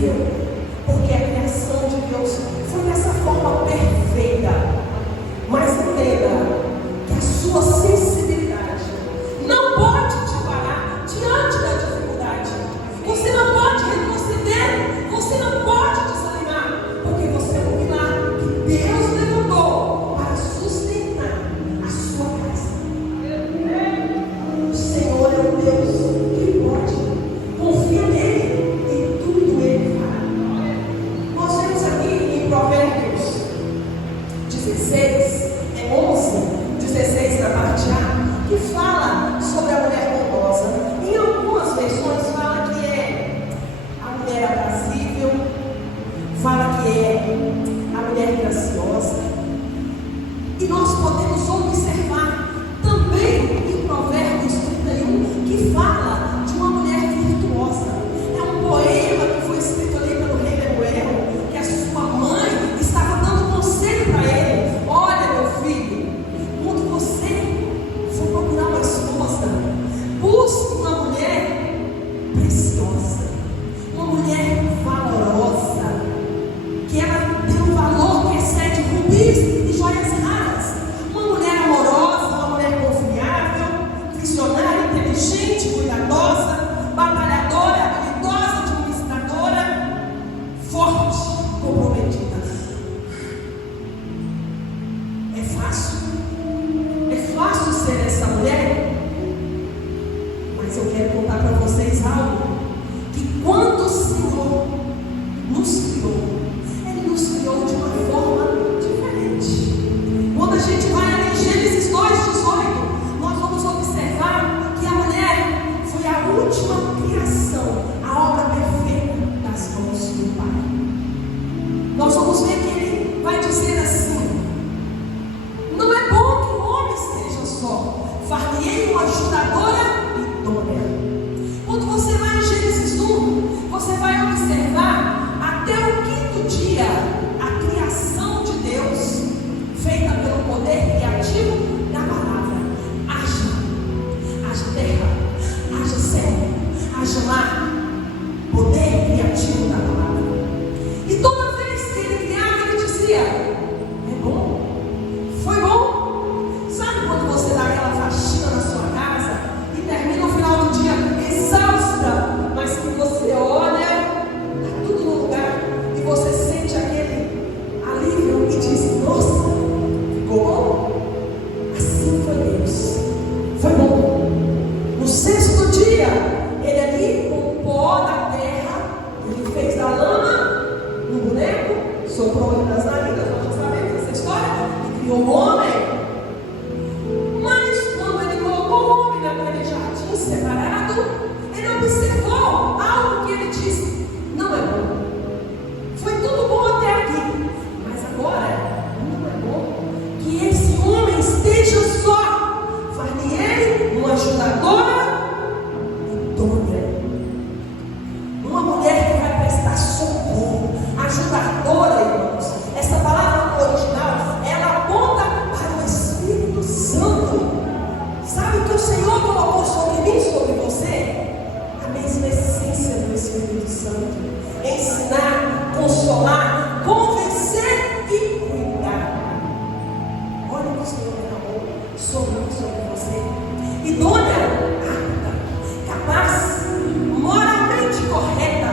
invisível, porque a criação de Deus foi dessa forma perfeita. Mas entenda que a sua sensibilidade não pode te parar diante da dificuldade. Você não pode retroceder, você não pode desanimar, porque você é um pilar que Deus levantou para sustentar a sua casa. O Senhor é um Deus que pode, confia nele em tudo ele fará. Nós vemos aqui em Provérbios 16, 16 na parte A, que fala sobre a mulher bondosa. Em algumas versões fala que é a mulher aprazível, fala que é a mulher graciosa. E nós podemos observar também em Provérbios 31 que fala de uma mulher virtuosa. É um poema que foi escrito ali pelo rei Lemuel, que a sua mãe estava dando conselho para ele. Olha, meu filho, quando você for procurar uma esposa, busque uma mulher preciosa, uma mulher valorosa, que ela tem um valor que excede rubis e joias raras. Uma mulher amorosa, uma mulher confiável, visionária, inteligente, cuidadosa, batalhadora, habilidosa, administradora, forte, comprometida. É fácil? É fácil ser essa mulher? Mas eu quero contar para vocês algo, que quando o Senhor nos criou, Ele nos criou de uma forma diferente. Quando a gente vai ali em Gênesis 2:18, nós vamos observar que a mulher foi a última criação, a obra perfeita das mãos do Pai. Nós vamos ver que Ele vai dizer assim: não é bom que o homem esteja só, far-lhe-ei uma ajudadora idônea. Quando você vai em Gênesis 1, você vai observar até o 5º dia a criação de Deus, feita pelo poder criativo da palavra. Haja terra, haja céu, haja mar, poder criativo da palavra. E toda vez que ele criava, ele dizia: é bom, foi bom. Sabe quando você dá aquela faxina na sua casa e termina no final do dia exausta, mas que você olha, está tudo no lugar, e você sente aquele alívio e diz: nossa, ficou bom? Assim foi Deus, foi bom. No 6º dia, ele ali com o pó da terra, ele fez da lama um boneco, soprou ele nas narinas, nós já sabemos essa história, e criou um homem. Mas quando ele colocou o homem naquele jardim separado, ele observou algo que ele disse: não é bom. Foi tudo bom até aqui, mas agora não é bom que esse homem esteja só. Far-lhe-ei uma ajudadora idônea, uma mulher que vai prestar socorro. Ajudadora, irmãos, essa palavra no original, ela aponta para o Espírito Santo. Sabe o que o Senhor colocou sobre mim, sobre você? A mesma essência do Espírito Santo: ensinar, consolar, convencer e cuidar. Olha o que o Senhor derramou sobre você. Idônea, apta, capaz, moralmente correta.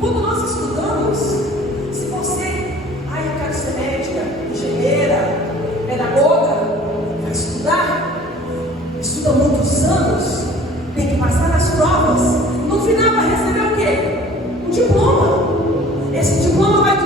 Quando nós estudamos, se você, eu quero ser médica, engenheira, pedagoga, vai estudar, estuda muitos anos, tem que passar nas provas, no final vai receber o quê? Um diploma. Esse diploma vai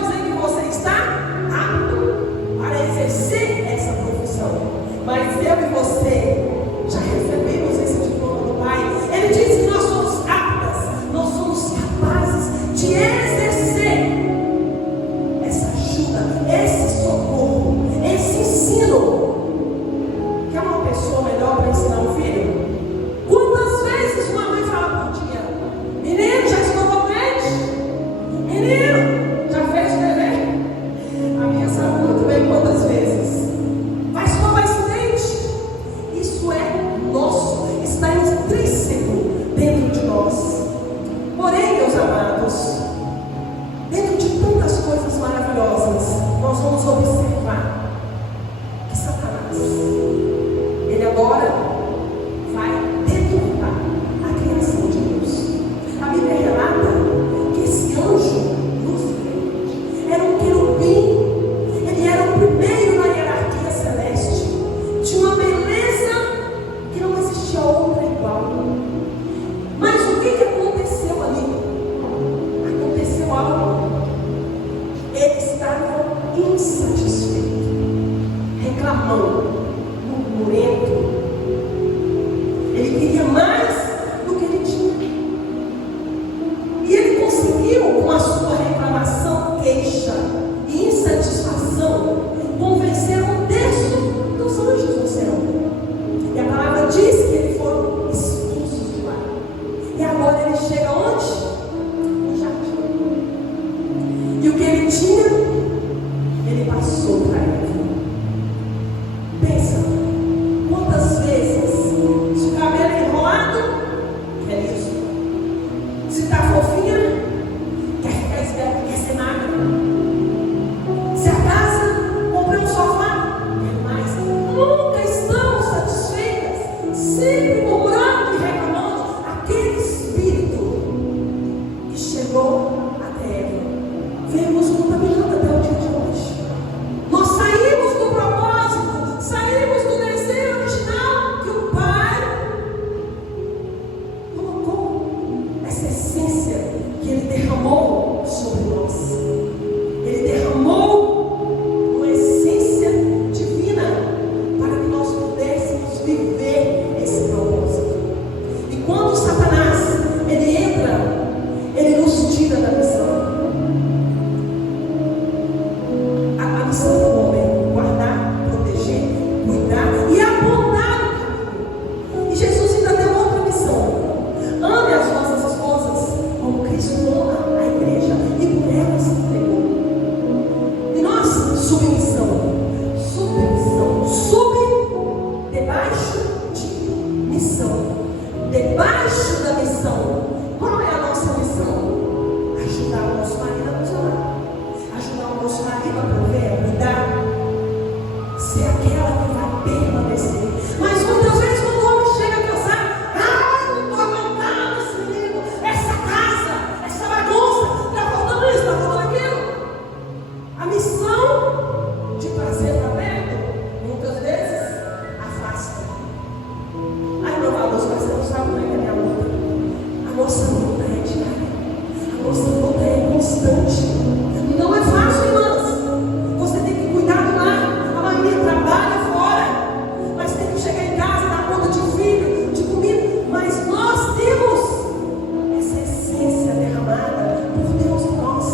tirou até Eva, veio nos contaminando até o dia de hoje. Nós saímos do propósito, saímos do desejo original que o Pai colocou, essa essência que Ele derramou sobre nós. Ele derramou uma essência divina para que nós pudéssemos viver esse propósito. E quando Satanás, ele entra, ele nos tira da missão. A missão do homem: guardar, proteger, cuidar e apontar o caminho. E Jesus ainda deu outra missão: ame as nossas esposas como Cristo ama a igreja e por ela se entregou. E nós, submissão, debaixo de missão, debaixo da missão. Qual é a nossa missão? Ajudar o nosso marido a nos amar, ajudar o nosso marido a prover, a cuidar, ser aquela que vai permanecer. Mas muitas vezes quando o homem chega a pensar: não estou aguentando esse menino, essa casa, essa bagunça, está faltando isso, está faltando aquilo. A missão de trazer para perto, muitas vezes, afasta. Ai, meu valor, mas você não sabe como é que é a minha luta. A nossa luta é diária. A nossa luta é constante. Não é fácil, irmãs. Você tem que cuidar do lar. A maioria trabalha fora, mas tem que chegar em casa, dar conta de filho, de comida. Mas nós temos essa essência derramada por Deus em nós.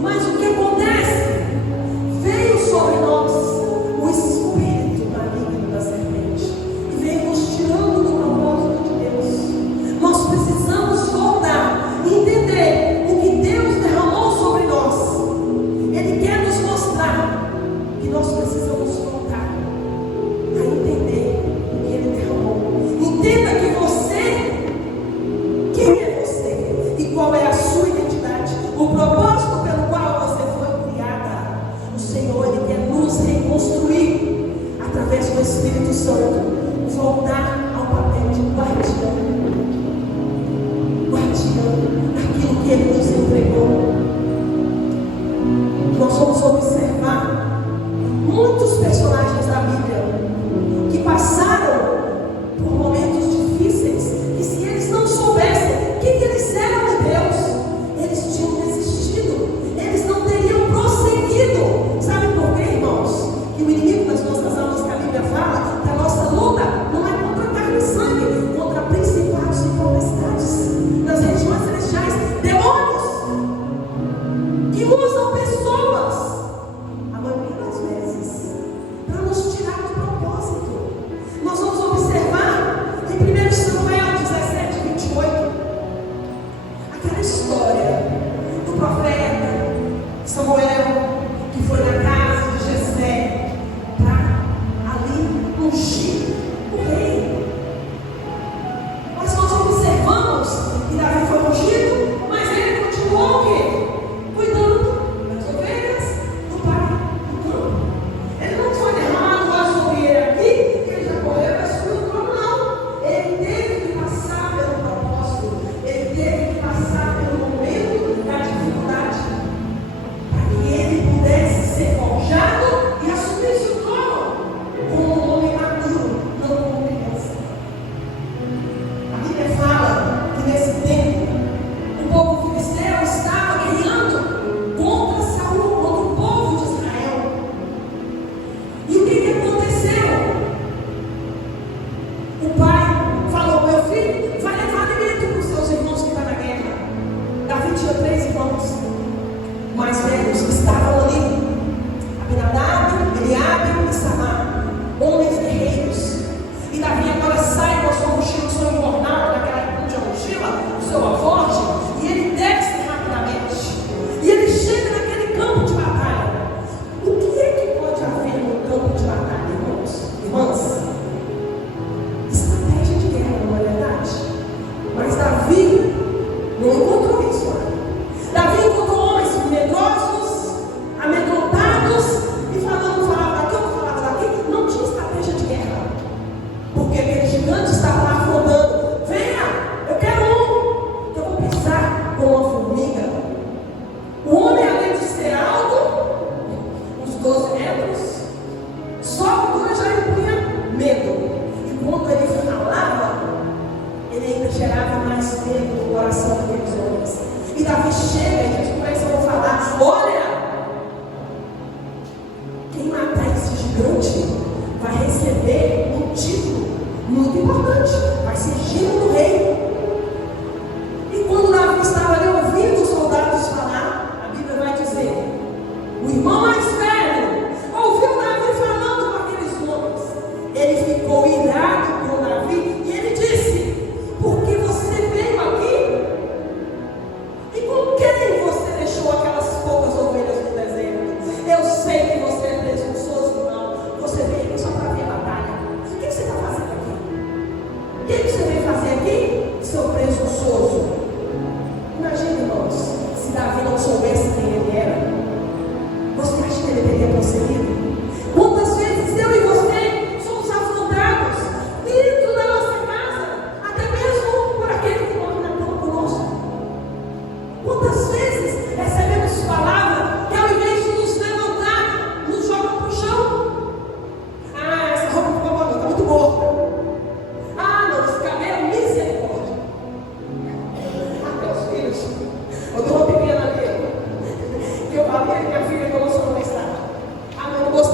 Mas o que acontece? Veio sobre nós o espírito maligno da serpente e veio nos tirando do propósito de Deus. Nós precisamos voltar e entender o que Deus derramou sobre nós. Ele quer nos mostrar que nós precisamos voltar a entender o que Ele derramou. Entenda que quem é você e qual é a sua identidade, o propósito pelo qual você foi criada. O Senhor, Ele quer nos reconstruir através do Espírito Santo, voltar ao papel de guardião daquilo que Ele nos entregou. Nós vamos observar muitos personagens da Bíblia que passaram por momentos difíceis, que se eles não soubessem que eles eram de Deus, eles tinham desistido, eles não teriam prosseguido. Sabe por quê, irmãos? Que o inimigo das nossas almas, que a Bíblia fala, que a nossa luta não é contra carne e sangue, contra principados e potestades nas regiões celestiais, demônios que usam pessoas, a maioria das vezes, para nos tirar do propósito. Nós vamos observar em 1 Samuel 17:28, aquela história do profeta Samuel, que foi na casa de Jessé para ali ungir o rei. Mas nós observamos que Davi foi ungido, mas ele continuou o quê? Cuidando das ovelhas do pai do campo. Ele não foi derramado óleo sobre ele aqui, ele já correu para subir o trono, não. Ele teve que passar pelo propósito, ele teve que passar pelo momento da dificuldade, para que ele pudesse ser forjado e assumisse o trono como um homem maduro, não como criança. A Bíblia fala que nesse tempo o povo filisteu estava guerreando contra Saul, contra o povo de Israel. E o que aconteceu? O pai falou: meu filho, vai levar alimento para os seus irmãos que estão na guerra. Davi tinha 3 irmãos mais velhos que estavam ali: Abinadab, Eliabe e Samar, homens guerreiros. E Davi agora sai com a sua mochila, o seu jornal, naquela época de mochila, o seu alforje, e ele desce rapidamente. E ele chega naquele campo de batalha. O que é que pode haver no campo de batalha, irmãos? Irmãs? Estratégia de guerra, não é verdade? Mas Davi não encontrou isso lá. Davi encontrou homens medrosos, amedrontados, e falava daqui, falava daqui. Não tinha estratégia de guerra, porque aqueles gigantes chega e eles começam a falar: olha, quem matar esse gigante vai receber um título muito importante, vai ser gênero do rei. E quando Davi estava ali ouvindo os soldados falar, a Bíblia vai dizer: o irmão mais velho ouviu Davi falando com aqueles homens. Ele ficou irado com Davi e ele disse: por que você veio aqui? E com quem você deixou aquelas poucas ovelhas no deserto? Eu sei que você é presunçoso, não. Você veio aqui só para ver a batalha. O que você está fazendo aqui? O que você veio fazer aqui, seu presunçoso? Imagine, irmãos, se Davi não soubesse quem ele era, você acha que ele teria prosseguido? Quantas vezes eu e você somos afrontados dentro da nossa casa, até mesmo por aquele que morre na cama conosco? Quantas vezes recebemos palavra que ao invés de nos levantar, nos joga para o chão? Ah, essa roupa está muito gorda. Ah, não, esse cabelo, misericórdia. Ah, meus filhos, eu tenho uma pequena ali, que eu falei, minha filha que eu não sou no mestrado. Ah, mas eu não gostei.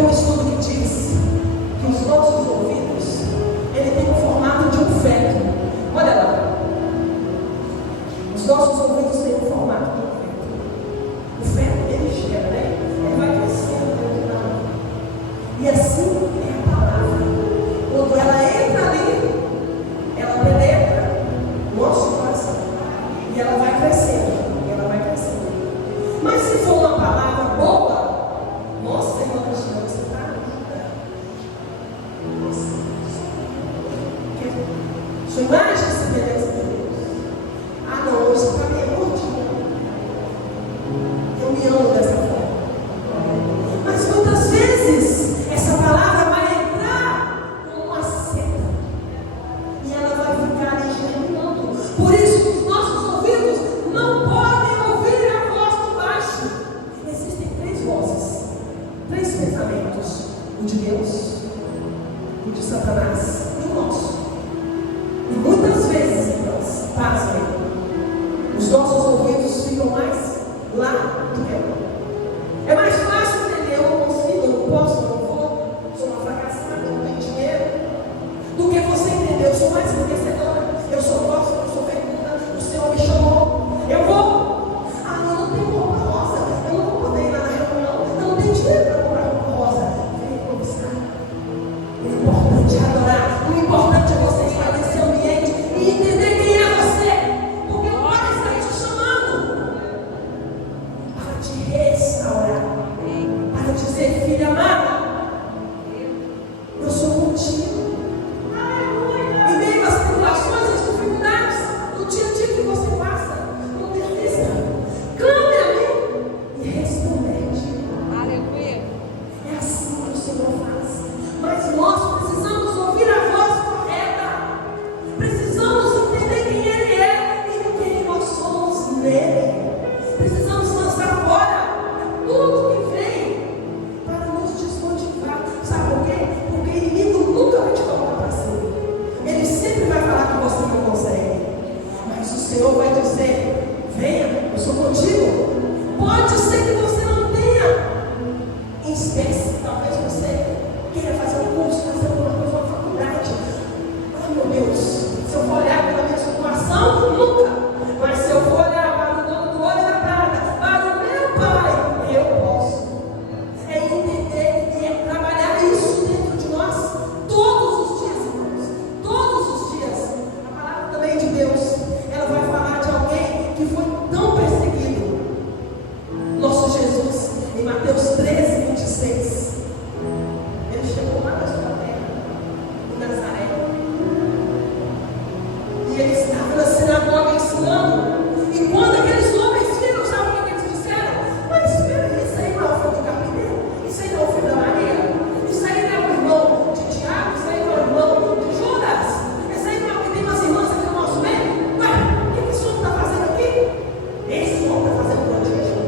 Tem um estudo que diz que os nossos ouvidos, ele tem o formato de um feto. Olha lá. Os nossos ouvidos têm o formato de um feto. O feto, ele gera, né? Ele vai crescendo dentro da mão. E assim é a palavra. Quando ela entra ali, ela penetra o nosso coração. E ela vai crescendo. E ela vai crescendo. Mas se for uma palavra boa, nossa, irmã Cristina, você está linda. Nossa, sua imagem se beleza de Deus. Ah, não, hoje você está meio gordinha. Eu me amo dessa forma. Mas muitas vezes essa palavra vai entrar como uma seta. E ela vai ficar ali germinando. Por isso, os nossos ouvidos não podem ouvir a voz do baixo. Existem três vozes, três pensamentos: o de Deus, o de Satanás e o nosso. E muitas vezes, então, pasmem, os nossos ouvidos ficam mais lá do que lá. É mais fácil entender: eu não consigo, eu não posso, eu não vou, sou uma fracassada, eu não tenho dinheiro, do que você entender: eu sou mais merecedora, eu sou próxima, eu sou fecunda, o Senhor me chamou, eu vou. Ah, eu não tenho roupa rosa, eu não vou poder ir lá na reunião, eu não tenho dinheiro para comprar roupa rosa. Vem conquistar. O importante é adorar, o importante é você estar nesse ambiente e entender quem é você, porque o Pai está te chamando para te restaurar, para dizer: filha amada, eu sou contigo. Em meio às tribulações, às dificuldades, no dia a dia que você passa, não desista. Clame a mim e responde. Aleluia. É assim que o Senhor faz. Mas nós precisamos ouvir a voz correta. Precisamos entender quem Ele é e quem nós somos nele. Precisamos lançar fora tudo que vem para nos desmotivar. Sabe por quê? Porque o inimigo nunca vai te colocar para cima. Ele sempre vai falar que você não consegue. Mas o Senhor vai dizer: venha, eu sou contigo. Pode ser que você não tenha em espécie, talvez você queira fazer um curso, fazer alguma coisa, uma faculdade. Ah, meu Deus, se eu for olhar pela minha situação, nunca. Mas se eu for olhar para o dono do olho da prata, para o meu Pai, eu posso. É entender e é trabalhar isso dentro de nós todos os dias, irmãos. Todos os dias. A palavra também de Deus, ela vai falar de alguém que foi tão perseguido. Nosso Jesus, em Mateus 13, 26. Ele chegou lá na sua terra, em Nazaré. E ele estava na sinagoga ensinando. E quando aqueles homens viram, sabe o que eles disseram? Mas espera aí, isso aí não é o filho do carpinteiro? Isso aí não é o filho da Maria? Isso aí não é o irmão de Tiago? Isso aí não é o irmão de Judas? Isso aí não é o que tem umas irmãs aqui no nosso meio? Ué, o que esse homem está fazendo aqui? Esse homem está fazendo prodígio.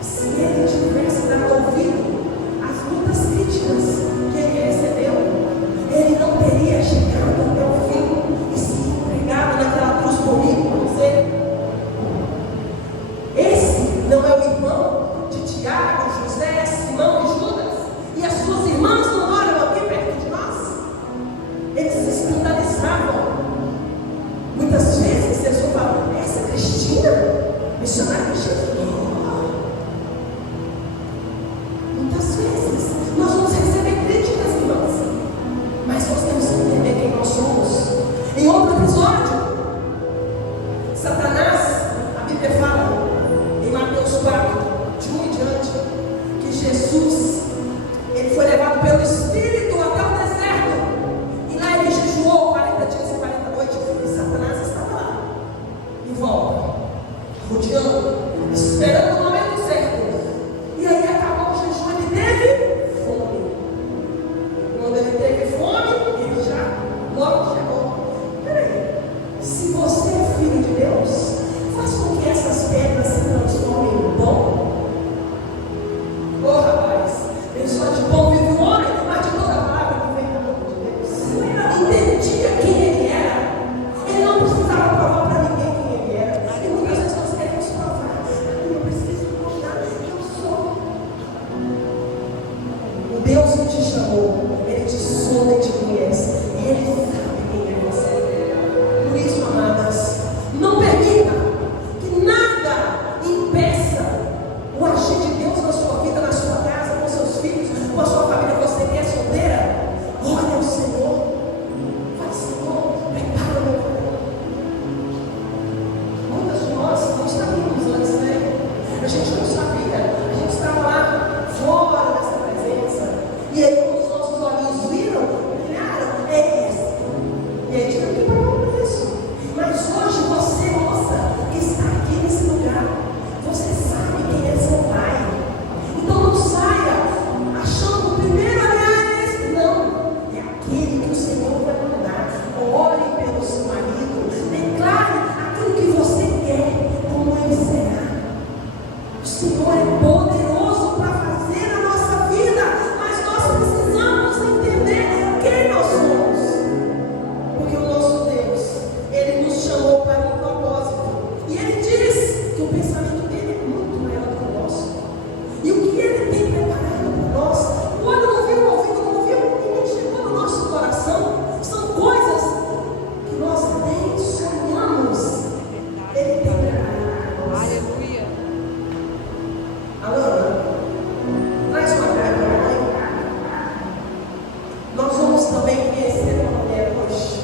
Se ele tivesse dado ouvido às muitas críticas que ele recebeu, ele não teria chegado até o fim e se entregado naquela cruz por mim, por você. Esse não é o irmão de Tiago, José, Simão e Judas? E as suas irmãs não moram aqui perto de nós? Eles se escandalizavam. Muitas vezes eles vão falar: essa Cristina, missionária de Jesus. Muitas vezes nós vamos receber críticas, irmãos, mas nós temos que entender quem nós somos. Em outro episódio, Satanás, a Bíblia fala, em Mateus 4, de 1 em diante, que Jesus, ele foi levado pelo Espírito até o deserto, e lá ele jejuou 40 dias e 40 noites, e Satanás estava lá, em volta, rodeando, esperando gente não sabia, a gente estava lá fora dessa presença. E aí, quando os nossos olhos viram, olharam, é esse. E aí, tivemos que pagar o preço. Mas hoje, você, moça, que está aqui nesse lugar, você sabe quem é seu pai. Então, não saia achando que o primeiro olhar é esse. Não, é aquele que o Senhor vai mandar. Ore pelo seu marido, declare aquilo que você quer, como ele será. O Senhor é poderoso para fazer a nossa vida, mas nós precisamos entender quem nós somos. Porque o nosso Deus, Ele nos chamou para um propósito. E Ele diz que o pensamento dele é muito maior que o nosso. E o que Ele tem preparado para nós, o olho não viu, o ouvido não ouviu, e nem chegou no nosso coração, são coisas que nós nem sonhamos. Ele tem preparado para nós. Aleluia. Alana, traz uma carga para mãe. Nós vamos também conhecer uma mulher hoje.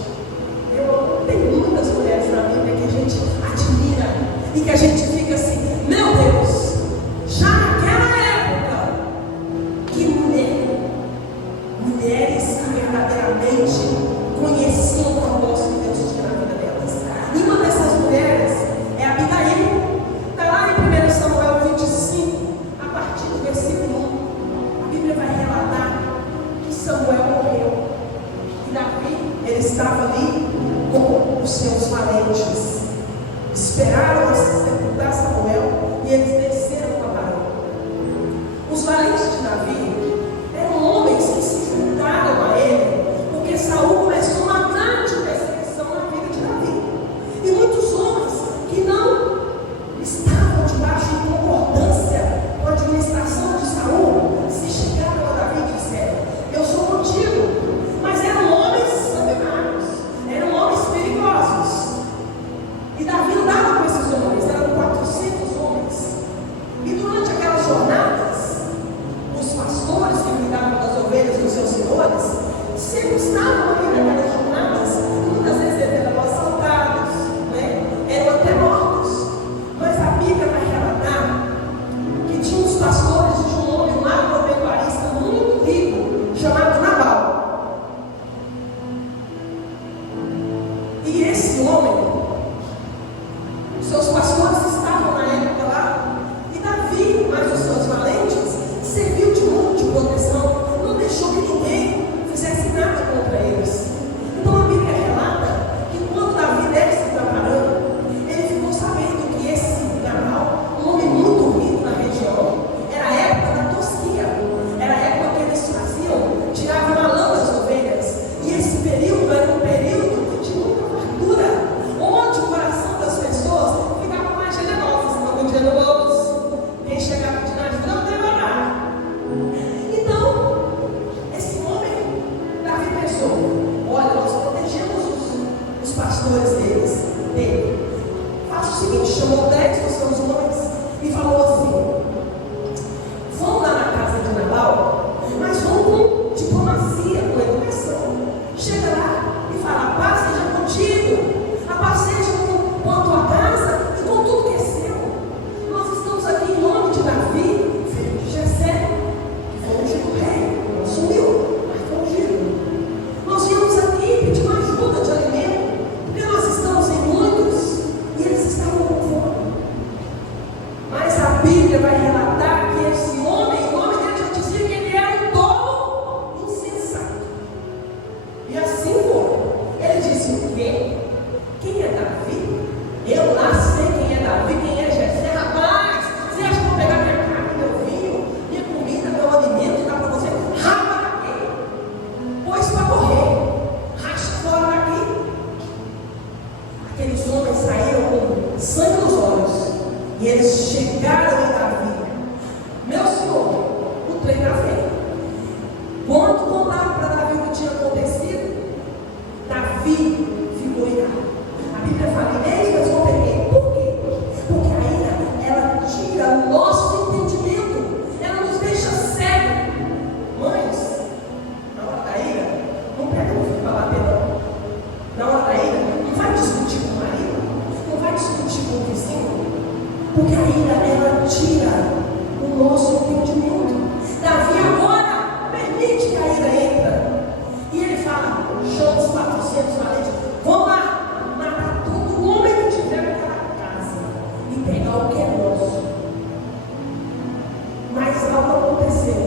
Tem muitas mulheres na Bíblia que a gente admira e que a gente fica assim, meu Deus, já naquela época, que mulheres que verdadeiramente conheciam o propósito de Deus tinha na vida delas. E uma dessas mulheres é Abigail. Está lá em 1 Samuel 25, a partir do versículo 1. A Bíblia vai relatar que Samuel morreu. E Davi, ele estava ali com os seus valentes. Esperaram sepultar Samuel e eles desceram para Barão. Os valentes de Davi eram homens que se juntaram a ele, porque Saul começou uma grande perseguição na vida de Davi. E muitos homens que não estavam debaixo de concordância com a administração de Saul se chegaram a Davi e disseram: eu sou contigo. Mas eram homens sanguinários, eram homens perigosos. E Davi andava com esses homens, eram 400 homens. E durante aquelas jornadas, os pastores que cuidavam das ovelhas dos seus senhores sempre estavam ali naquelas jornadas. Muitas vezes eles eram assaltados, né? Eram até mortos. Mas a Bíblia vai relatar que tinha uns pastores de um homem, um agropecuarista muito rico, chamado Nabal. E esse homem, seus pastores estavam na época lá, e Davi, mais os seus valentes, serviu de muro de proteção, não deixou que ninguém fizesse nada contra eles. Então a Bíblia relata que quando Davi desce para Barã, ele ficou sabendo que esse Nabal, um homem muito rico na região, era a época da tosquia, era a época que eles faziam, tiravam a lã das ovelhas, e esse período era um período de muita fartura, onde o coração das pessoas ficava mais generoso, não generoso, quem chegava pedindo ajuda não tem nada. Então, esse homem, Davi pensou: olha, nós protegemos os pastores dele. Faça o seguinte, chamou 10 dos seus homens e falou assim: vão lá na casa de Nabal, mas vão com diplomacia, com educação. Chega lá e fala: a paz seja contigo, a paz seja com a tua casa e com tudo que é seu. Nós estamos aqui em nome de Davi, filho de Jessé, que foi ungido rei, não sumiu, mas foi ungido. Nós viemos aqui pedir uma ajuda de alimento, porque nós estamos em muitos e eles estavam com fome. Mas a Bíblia vai relatar que esse homem, o nome dele já dizia que ele era um tolo insensato. E assim foi. Ele disse: o quê? Quem é Davi? Eu lá sei quem é Davi, quem é Jessé. Rapaz, você acha que eu vou pegar minha carne, meu vinho, minha comida, meu alimento e dar para você? Rapa daqui. Pois para morrer. Racha fora daqui. Aqueles homens saíram com sangue nos olhos. E eles chegaram em Davi. Meu senhor, o trem já veio. Quando contaram para Davi o que tinha acontecido, Davi ficou irado. A Bíblia fala: eis que eu sou pequeno. Por quê? Porque a ira, ela tira o nosso entendimento, ela nos deixa cego. Mães, na hora da ira, não pega o filho para bater, não. Na hora da ira, não vai discutir com o marido, não vai discutir com o vizinho, porque a ira, ela tira o nosso entendimento. Davi agora permite que a ira entra. E ele fala: chama os 400 valentes, vão lá, matar todo homem que tiver naquela casa e pegar o que é nosso. Mas algo aconteceu.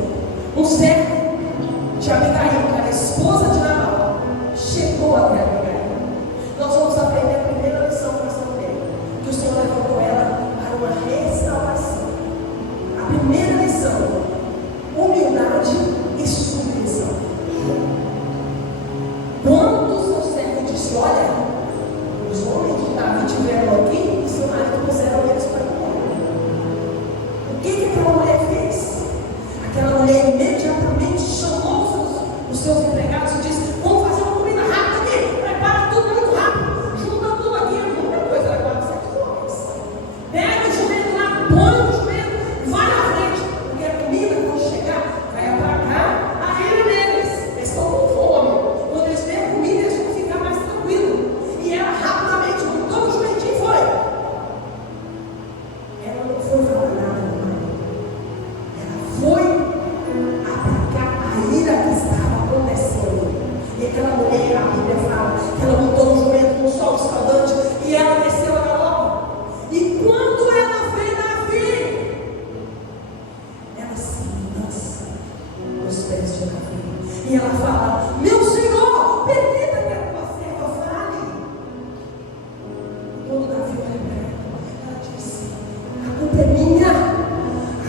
Um servo de Abigail, que era a esposa de Nabal, chegou até Abigail. Nós vamos aprender a primeira lição com essa mulher, que o Senhor levantou ela para uma restauração. A primeira lição: humildade e submissão. Quando o seu servo disse: olha, os homens de Davi tiveram aqui e seu marido puseram eles para comer. O que aquela mulher fez? Aquela mulher imediatamente chamou os seus empregados e disse: vamos fazer uma comida rápida aqui, prepara tudo muito rápido, junta tudo aqui, muita coisa, era 400 homens. Pega o jumento lá, põe o jumento, vai na frente, porque a comida, quando chegar, vai apagar a ira deles. Eles estão com fome. Quando eles têm a comida, eles vão ficar mais tranquilos. E ela rapidamente montou o jumentinho e foi. Ela não foi falar nada, não. Ela foi apagar a ira que estava acontecendo. E aquela mulher, a Bíblia fala que ela montou um jumento no sol escaldante e ela desceu a galope. E quando ela vê Davi, ela se lança nos pés de Davi. E ela fala: meu Senhor, permita que a tua serva fale. Quando Davi olha para ela disse: a culpa é minha.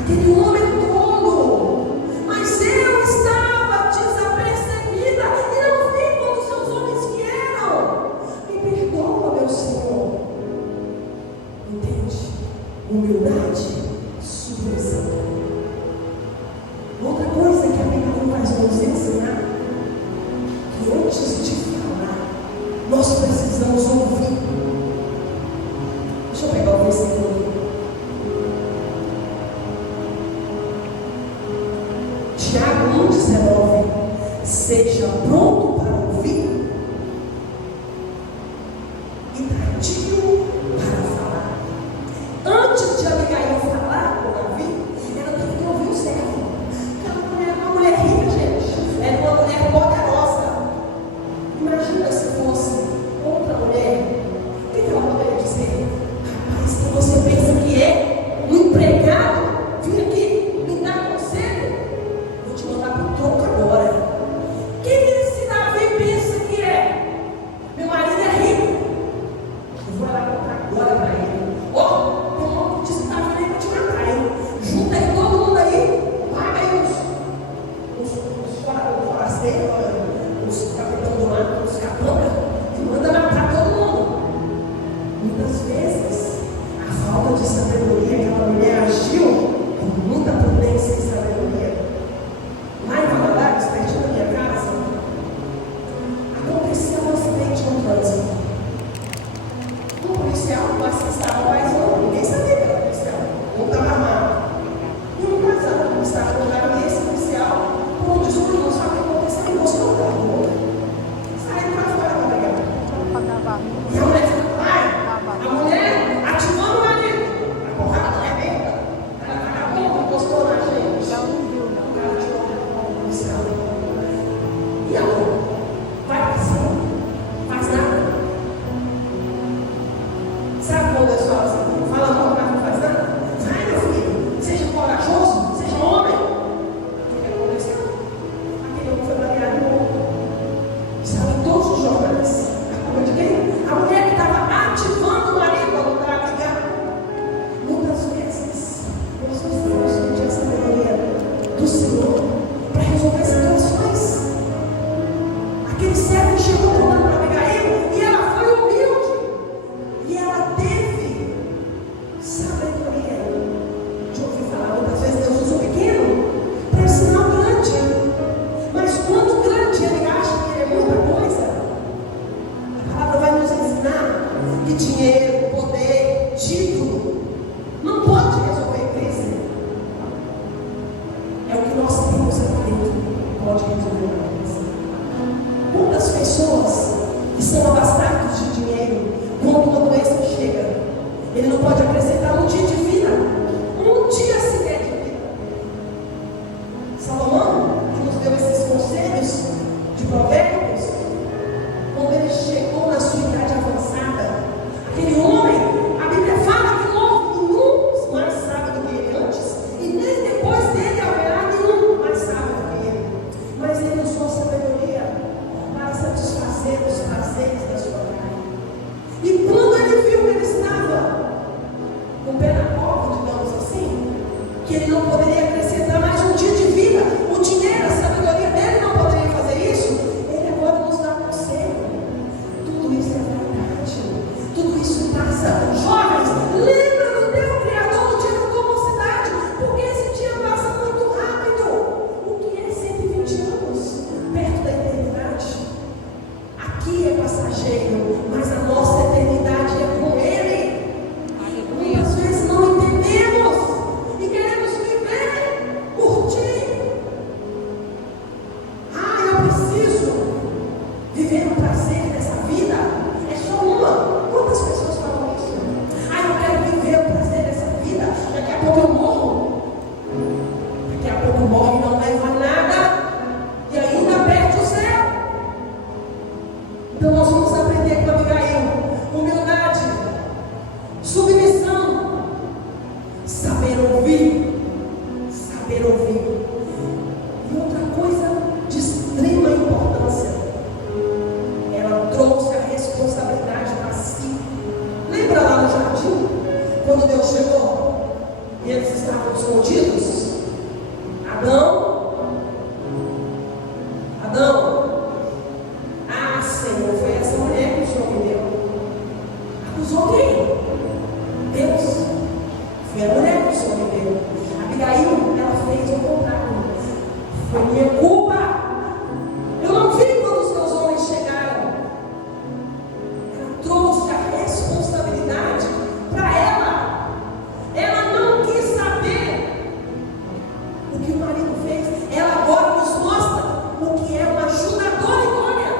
Aquele homem tolo, mas eu estava desapercebida e não vi quando seus homens vieram. Me perdoa, meu Senhor. Entende? Humildade, submissão. Outra coisa que a Bíblia faz nos ensinar, que antes de falar, nós precisamos ouvir. Deixa eu pegar o versículo. Tiago 1,19: seja pronto para ouvir e tardio para falar. Antes de Abigail falar com Davi, ela teve que ouvir o servo. Aquela mulher era uma mulher rica, gente. Era uma mulher poderosa. Imagina se fosse outra mulher. O que ela poderia dizer? Rapaz, quem você pensa que é? Um empregado? Vim aqui me dar conselho? Vou te mandar para o troco agora. Quem esse Davi pensa que é? Meu marido é rico. Eu vou lá contar agora para ele. Ó, tem um homem que disse que estava vindo para te matar, hein? Junta aí todo mundo aí, paga aí os forasteiros, os capitães do mar, os capangas, e manda matar todo mundo. Muitas vezes, a falta de sabedoria que aquela mulher agiu, com muita prudência e sabedoria. Lá em Valadares, pertinho da minha casa, aconteceu um acidente no trânsito. Um policial assistava mais um, ninguém sabia que era policial, não estava armado. E um casal estava no lugar desse policial, com um discurso, não sabe o que aconteceu, e mostrou o carro. Saiu para fora para pegar. E a mulher falou: pai, a mulher ativando o marido, a porrada não é benta, ela acabou, encostou na gente. Ela não viu, não. O cara tirou o policial. E agora? Vai para cima? Faz nada? Sabe quando eles falam assim? Fala mal, mas não faz nada? Vai, meu filho, seja corajoso, seja homem. O que aconteceu? Aquele homem foi baleado no outro. Saiu em todos os jornais. A culpa de quem? A mulher que estava ativando o marido para brigar. Muitas vezes, nós não temos que pedir a sabedoria do Senhor para resolver situações. Aquele servo chegou contando para Abigail e ela foi humilde. E ela teve sabedoria de ouvir falar. Muitas vezes Deus usa o pequeno para ensinar o grande. Mas quando o grande ele acha que ele é muita coisa, a palavra vai nos ensinar que dinheiro, poder, título não pode resolver crise. É o que nós temos aqui dentro que pode resolver uma crise. Quantas pessoas que são abastadas de dinheiro, quando uma doença chega, ele não pode acrescentar um dia de vida. Um que ele não poderia acrescentar mais um dia de vida. O dinheiro, a sabedoria dele não poderia fazer isso. Ele agora nos dá conselho. Tudo isso é verdade. Tudo isso passa. Jovens, lembra do teu Criador no dia da tua mocidade, porque esse dia passa muito rápido. O que é 120 anos perto da eternidade? Aqui é passageiro, mas a nossa eternidade é com Ele. Muitas vezes não entendemos e queremos viver, curtir. Eu preciso viver o prazer dessa vida. É só uma. Quantas pessoas falam isso? Eu quero viver o prazer dessa vida. Daqui a pouco eu morro. Daqui a pouco eu morro e não leva nada. E ainda perde o céu. Então nós vamos aprender com Abigail. Humildade, submissão, saber ouvir. Saber ouvir. E outra coisa de extrema importância, ela trouxe a responsabilidade para si. Lembra lá no jardim, quando Deus chegou e eles estavam escondidos? Adão, Senhor, foi essa mulher que o Senhor me deu. Acusou quem? Deus. Foi a mulher que o Senhor me deu. Abigail, ela fez o contrário. Foi minha culpa. Eu não vi quando os meus homens chegaram. Ela trouxe a responsabilidade para ela. Ela não quis saber o que o marido fez. Ela agora nos mostra o que é uma ajudadora idônea.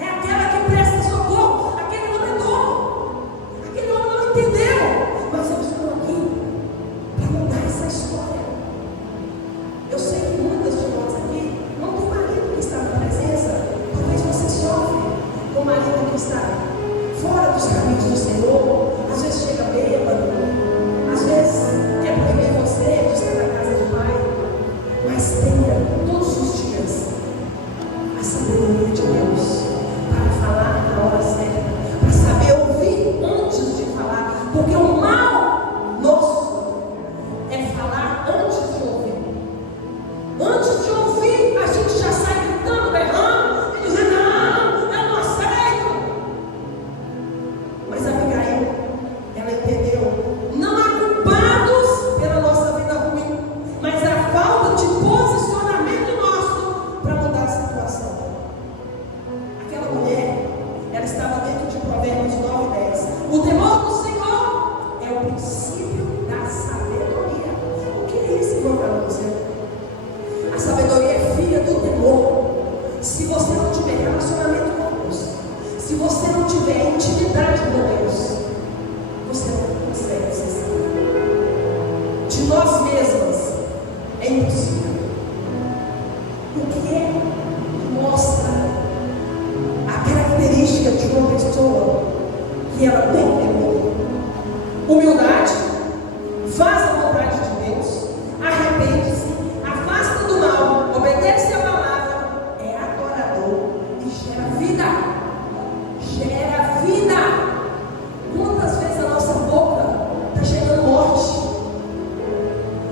É aquela que presta socorro. Aquele homem é dono. Aquele homem não entendeu. Mas eu estou aqui para mudar essa história. Eu sei que muitas de nós aqui não tem marido que está na presença. Talvez você sofre com o marido que está fora dos caminhos do Senhor. Às vezes chega bêbado. Às vezes quer proibir você de estar na casa do Pai. Mas tenha todos os dias a sabedoria de Deus para falar na hora certa, para saber ouvir antes de falar, porque o mal nosso é falar antes de ouvir. Antes de ouvir, a gente já sai gritando, berrando e dizendo: não, eu não aceito. Mas Abigail, ela entendeu. Não há culpados pela nossa vida ruim, mas a falta de posicionamento nosso para mudar a situação. Aquela mulher, ela estava dentro de Provérbios 9:10. O temor do Senhor é o princípio da sabedoria. O que é isso, irmão, para você? A sabedoria é filha do temor. Se você não tiver relacionamento com Deus, se você não tiver intimidade com Deus, você não consegue ser sábio. De nós mesmas é impossível. O que é que mostra a característica de uma pessoa que ela tem temor? Humildade, faz a vontade de Deus, arrepende-se, afasta do mal, obedece a palavra, é adorador e gera vida. Gera vida. Quantas vezes a nossa boca está gerando morte?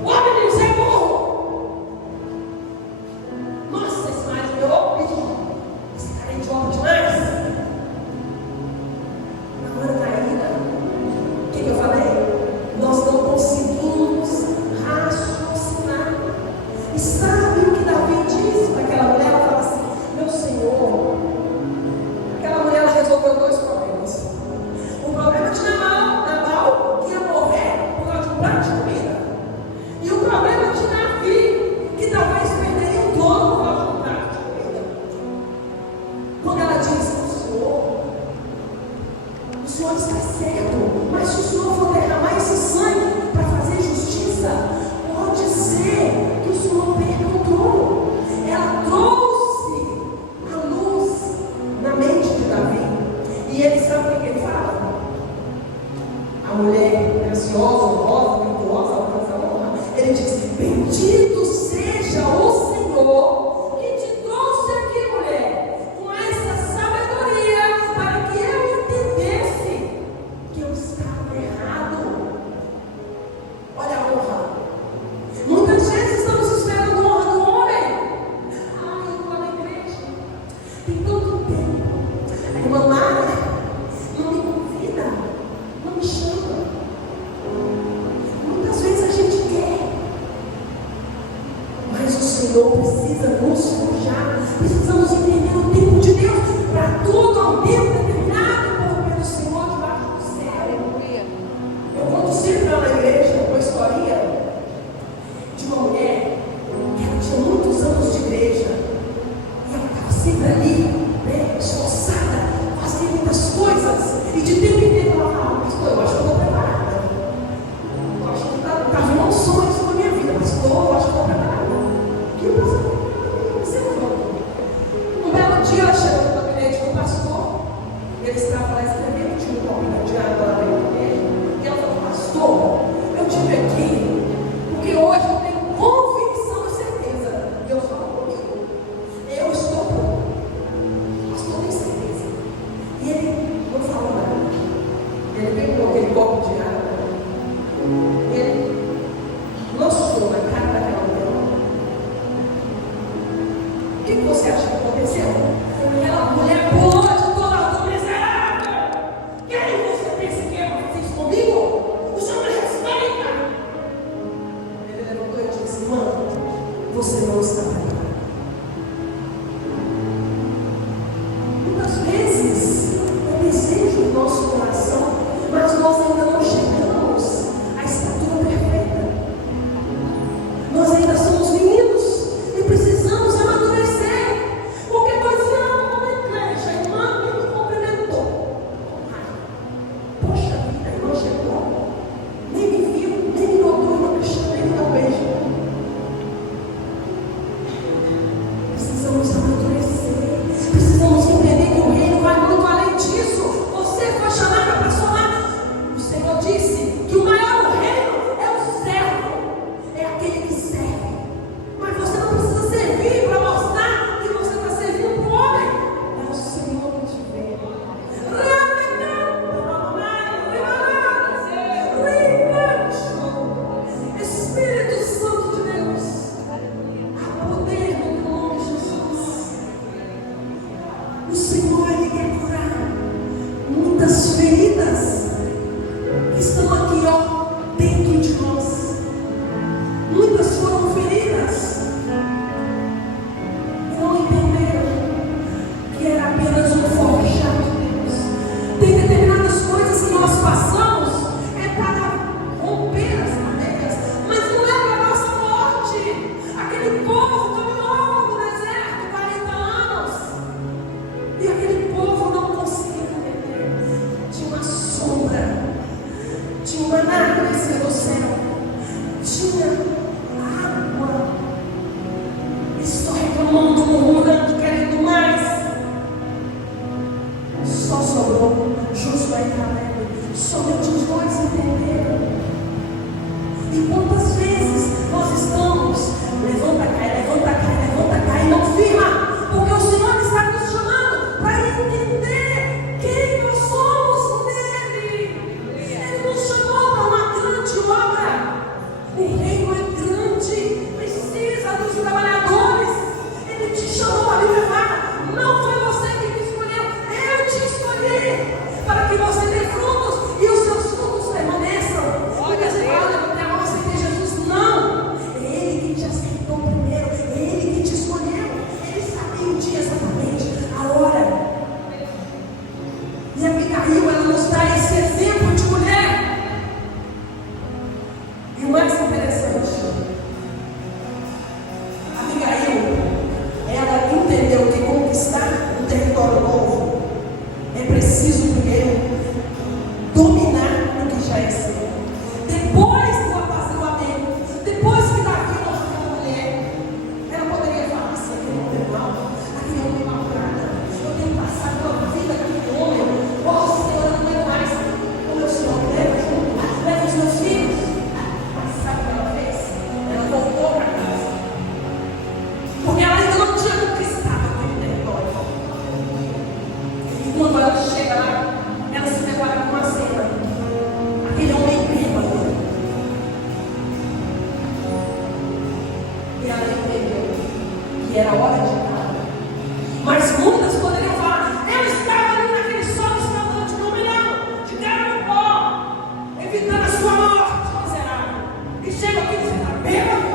Ô menino, você é burro! Nossa, esse marido meu, esse cara é idiota demais. Na hora da ira, Senhor precisa nos forjar. Precisamos entender o tempo de Deus. Para tudo há um tempo determinado pelo Senhor debaixo do céu. Eu conto sempre lá na igreja uma historinha de uma mulher que ela tinha muitos anos de igreja. E ela estava sempre ali, né, esforçada, fazendo muitas coisas. E de tempo em tempo ela falava: pastor, eu acho que eu estou preparada. Eu acho que está vindo um sonho isso na minha vida. Pastor, eu acho que eu estou preparada. E o pastor você não. Um belo dia ela chegou no gabinete com o pastor. Ele estava lá escrevendo, tinha um copinho de água lá dentro dele. E ela falou: pastor, eu tive aqui porque hoje eu tenho convicção e certeza. Deus falou comigo. Eu estou pronto. Pastor, tem certeza. E ele não falou nada. Ele pegou aquele copo de água. Ele lançou na cara daquela mulher. O que você acha que aconteceu? Aquela mulher pulou de toda a altura miserável. Quem você pensa que é para fazer isso comigo? O Senhor me respeita. Ele levantou e disse: irmã, você não está preparado. Muitas vezes é desejo do nosso coração, mas nós ainda não chegamos à estatura perfeita. Nós ainda somos meninos e precisamos amadurecer. Porque nós viemos na igreja, a irmã me cumprimentou. Poxa vida, a irmã chegou, nem me viu, nem me notou, irmã Cristina, nem me deu um beijo. Precisamos amadurecer. Precisamos entender que o reino vai muito além disso. Você foi chamada para somar. O Senhor disse que o maior do reino é o servo, é aquele que serve. Mas você não precisa servir para mostrar que você está servindo para o homem. É o Senhor que te vê. Espírito Santo de Deus, há poder no nome de Jesus. O Senhor, Ele quer curar muitas feridas que estão aqui, ó, dentro de nós. Muitas foram feridas e não entenderam que era apenas um forjar de Deus. Tem determinadas coisas que nós passamos para romper as madeiras, mas não é para a nossa morte. Aquele povo caminhou no deserto 40 anos e aquele povo não conseguia entender. Tinha uma sombra, tinha uma nuvem do céu, tinha água. Estou reclamando, murmurando, querendo mais. Só sobrou Josué e Caleb. Somente os dois entenderam. E quantas vezes nós estamos levanta, cai, e não firma, porque o Senhor está nos chamando para entender quem nós somos nele. Ele nos chamou para uma grande obra. O reino é grande, precisa dos trabalhadores. Ele te chamou para me levar. Não foi você que me escolheu, eu te escolhi para que você dê frutos e os seus frutos permaneçam. Porque você fala: levantar a mão, aceitei Jesus. Não, é Ele que te aceitou primeiro, é Ele que te escolheu. Ele sabia o dia exatamente, a hora. E Abigail, ela nos dá esse exemplo de mulher. E o mais interessante, Abigail, ela entendeu que conquistar um território novo é preciso primeiro dominar o que já é seu. Depois do apaziguamento, depois que Davi mostrou aquela mulher, ela poderia falar assim: aquele homem é mau, aquele homem é maltrata, eu tenho passado pela vida com aquele homem. Oh Senhor, eu não tenho mais. O meu Senhor leva junto, leva os meus filhos. Mas sabe o que ela fez? Ela voltou para casa, porque ela ainda não tinha conquistado aquele território. E quando ela chega lá, ela se depara com uma cena. Aquele homem bêbado. E ela entendeu que era hora de nada. Mas muitas poderiam falar: eu estava ali naquele sol escaldante, me humilhando, de cara no pó, evitando a sua morte, miserável. E chega aqui e você está bêbado.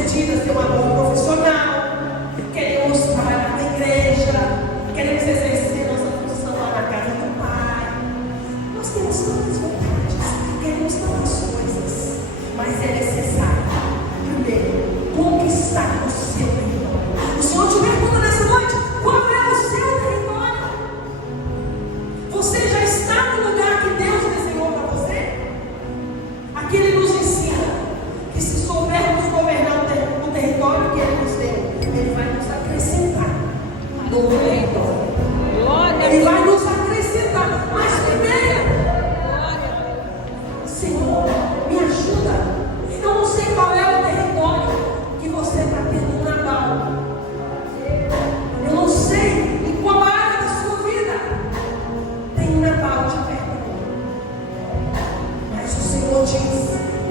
bem-sucedidas, ter uma boa profissional, queremos trabalhar na igreja, queremos exercer nossa função lá na casa do Pai. Nós temos tantas vontades, queremos tantas coisas, mas é necessário, primeiro, conquistar o seu território. O Senhor te pergunta nessa noite: qual é o seu território? Você já está no lugar que Deus desenhou para você? Aqui Ele nos ensina que se soubermos governar o território que Ele nos deu, Ele vai nos acrescentar no território. Ele vai nos acrescentar. Mas primeiro, Senhor, me ajuda. Eu não sei qual é o território que você está tendo um Natal. Eu não sei em qual área da sua vida tem um Natal de perto. Mas o Senhor diz: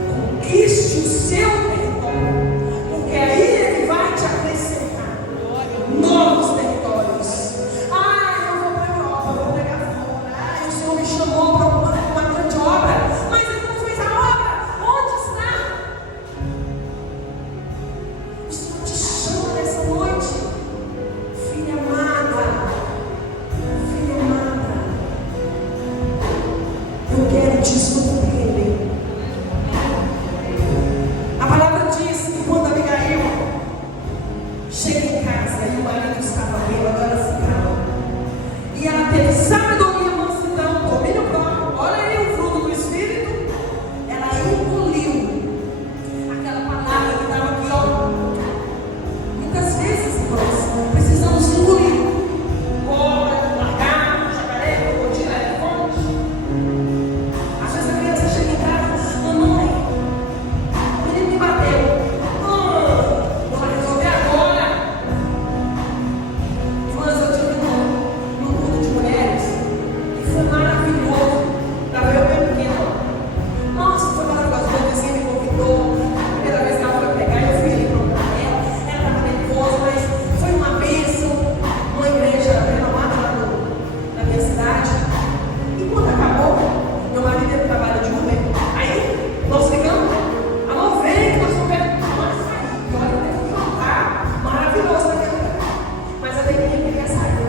conquiste o seu território, porque aí Ele vai te acrescentar novos territórios. Eu vou para a Europa, eu vou pregar fora. O Senhor me chamou para uma grande obra, mas Ele não fez a obra. Onde está? O Senhor te chama nessa noite, filha amada, filha amada. Eu quero te surpreender. A palavra diz que quando Abigail chega em casa e o marido estava bêbado, ela se cala. E ela teve sabedoria, mansidão, domínio próprio. Olha aí o fruto do Espírito. Ela engoliu aquela palavra que estava aqui, ó. Muitas vezes, irmãos, precisamos engolir. Cobra, lagarto, jacaré, crocodilo, elefante. Às vezes a criança chega em casa: mamãe, o menino me bateu. Vou resolver agora. Irmãs, eu tive num grupo de mulheres que foi maravilhoso. Estava eu bem pequena. Nossa, foi maravilhoso. Uma vizinha me convidou. A primeira vez que ela foi pegar, eu fui ali procurar ela. Ela estava nervosa, mas foi uma bênção. Uma igreja renomada lá na minha cidade. E quando acabou, meu marido ia para o trabalho de Uber. Aí nós ligamos: alô, vem, que nós vamos ver. Mas sair. E olha, eu teve que voltar. Maravilhoso naquele lugar. Mas a Deninha queria sair.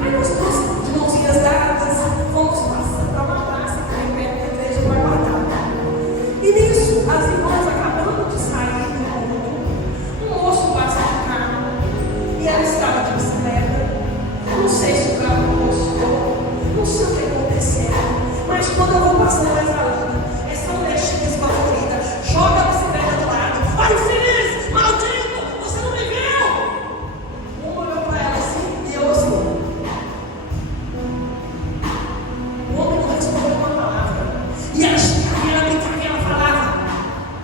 Aí nós duas, de mãozinhas dadas, fomos passando para uma praça que tem perto da igreja para guardar. E nisso, as irmãs acabando de sair do culto, um moço passa de carro. E ela estava de bicicleta. Não sei se o carro encostou, não sei o que aconteceu. Mas quando eu vou passando mais além, essa mulher chega esbaforida, joga a bicicleta do lado. Ai, infeliz, maldito, você não me viu? Um olhou para ela assim e eu assim. O homem não respondeu uma palavra. E ela brincava e ela falava: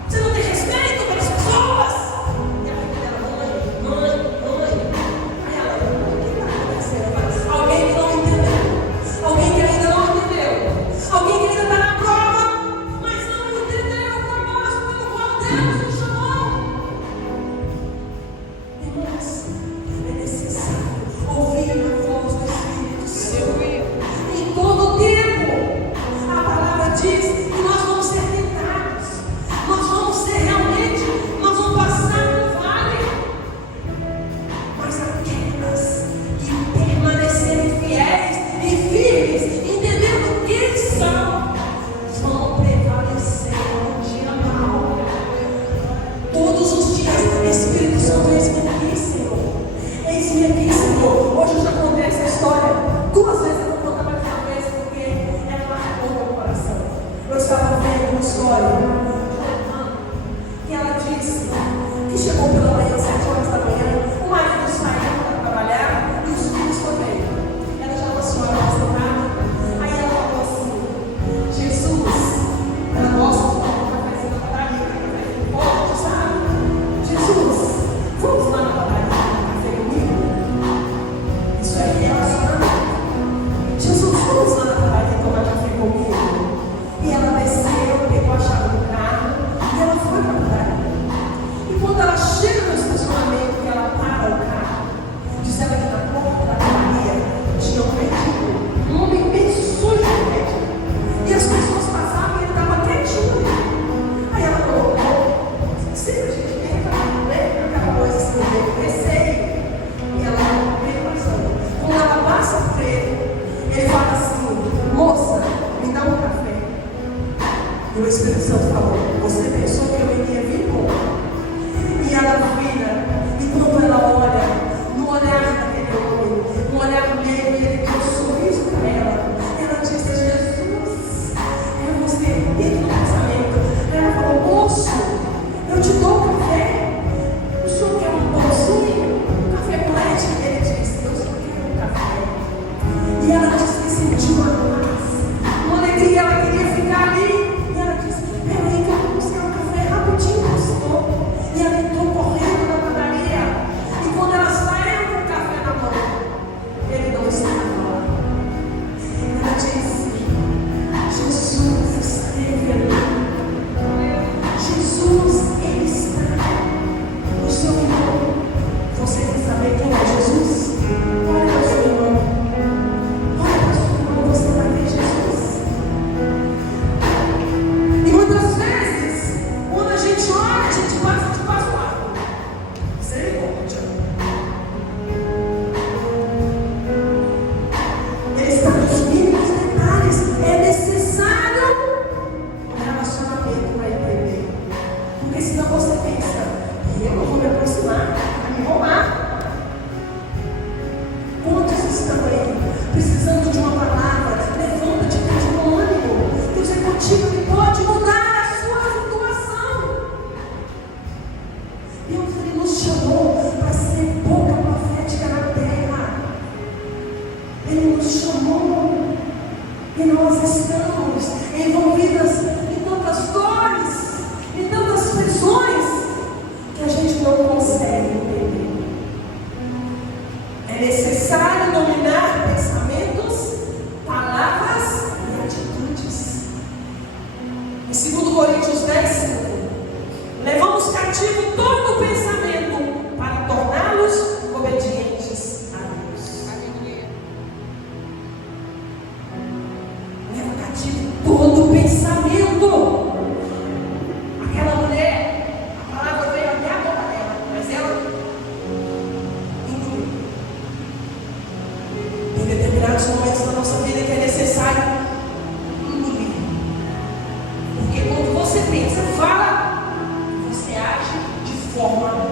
você não tem respeito pelas pessoas? E a filha dela: mãe. Aí ela: o que está acontecendo? Alguém que não entendeu. Alguém que ainda não entendeu. Alguém que ainda está na prova, mas não entendeu o propósito pelo qual Deus nos chamou. Irmãos, é necessário ouvir a voz do Espírito Santo em todo o tempo. A palavra diz que nós vamos ser tentados, nós vamos ser realmente, nós vamos passar no vale, mas aquelas que permanecerem fiéis e firmes, entendendo quem são, vão prevalecer no dia mau. Todos os dias, Espírito Santo, eis-me aqui, Senhor. Eis-me aqui, Senhor. Hoje eu já contei essa história 2 vezes, eu vou contar mais uma vez, porque ela marcou meu coração. Eu estava vendo uma história de uma irmã que ela disse que chegou pela manhã, 7 horas da manhã, o marido saiu para trabalhar e os filhos também. Ela já é uma senhora mais idade. Aí ela falou assim: Jesus, ela gosta de tomar um cafezinho na padaria, cafezinho forte, sabe? Jesus, vamos lá na padaria tomar café comigo? Isso é relacionamento. Jesus, vamos lá na padaria tomar café comigo? E ela desceu, pegou a chave do carro e ela foi para a padaria. E quando ela chega no estacionamento, transforma